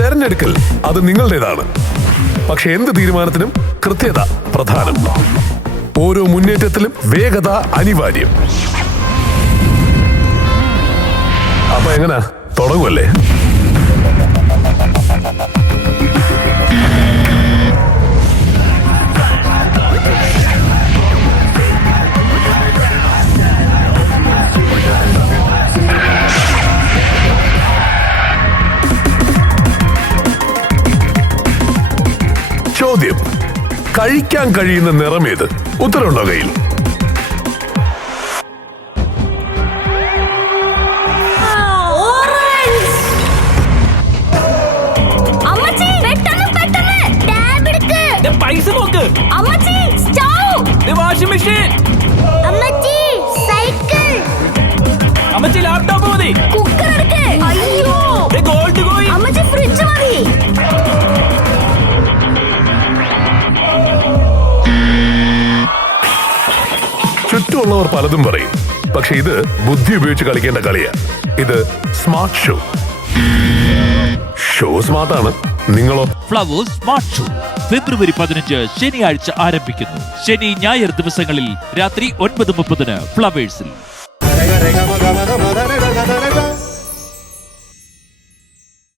തെരഞ്ഞെടുക്കൽ അത് നിങ്ങളുടേതാണ്. പക്ഷെ എന്ത് തീരുമാനത്തിനും കൃത്യത പ്രധാനം. ഓരോ മുന്നേറ്റത്തിലും വേഗത അനിവാര്യം. അപ്പൊ എങ്ങനെ? തുടങ്ങുമല്ലേ ചോദ്യം. കഴിക്കാൻ കഴിയുന്ന നിറമേത്? ഉത്തരവുണ്ടോ കയ്യിൽ? പൈസ നോക്ക്. അമ്മച്ചി സ്റ്റൗ. Washing machine. അമ്മച്ചി സൈക്കിൾ. അമ്മച്ചി ലാപ്ടോപ്പ് മതി. ചുറ്റുമുള്ളവർ പലതും പറയും. പക്ഷെ ഇത് ബുദ്ധി ഉപയോഗിച്ച് കളിക്കേണ്ട കളിയാ. ഇത് സ്മാർട്ട് ഷോ. ഷോ സ്മാർട്ടാണ്. നിങ്ങളോ? Flowers smart show. ഫെബ്രുവരി പതിനഞ്ച് ശനിയാഴ്ച ആരംഭിക്കുന്നു. ശനി ഞായർ ദിവസങ്ങളിൽ രാത്രി ഒൻപത് മുപ്പതിന് ഫ്ലവേഴ്സിൽ.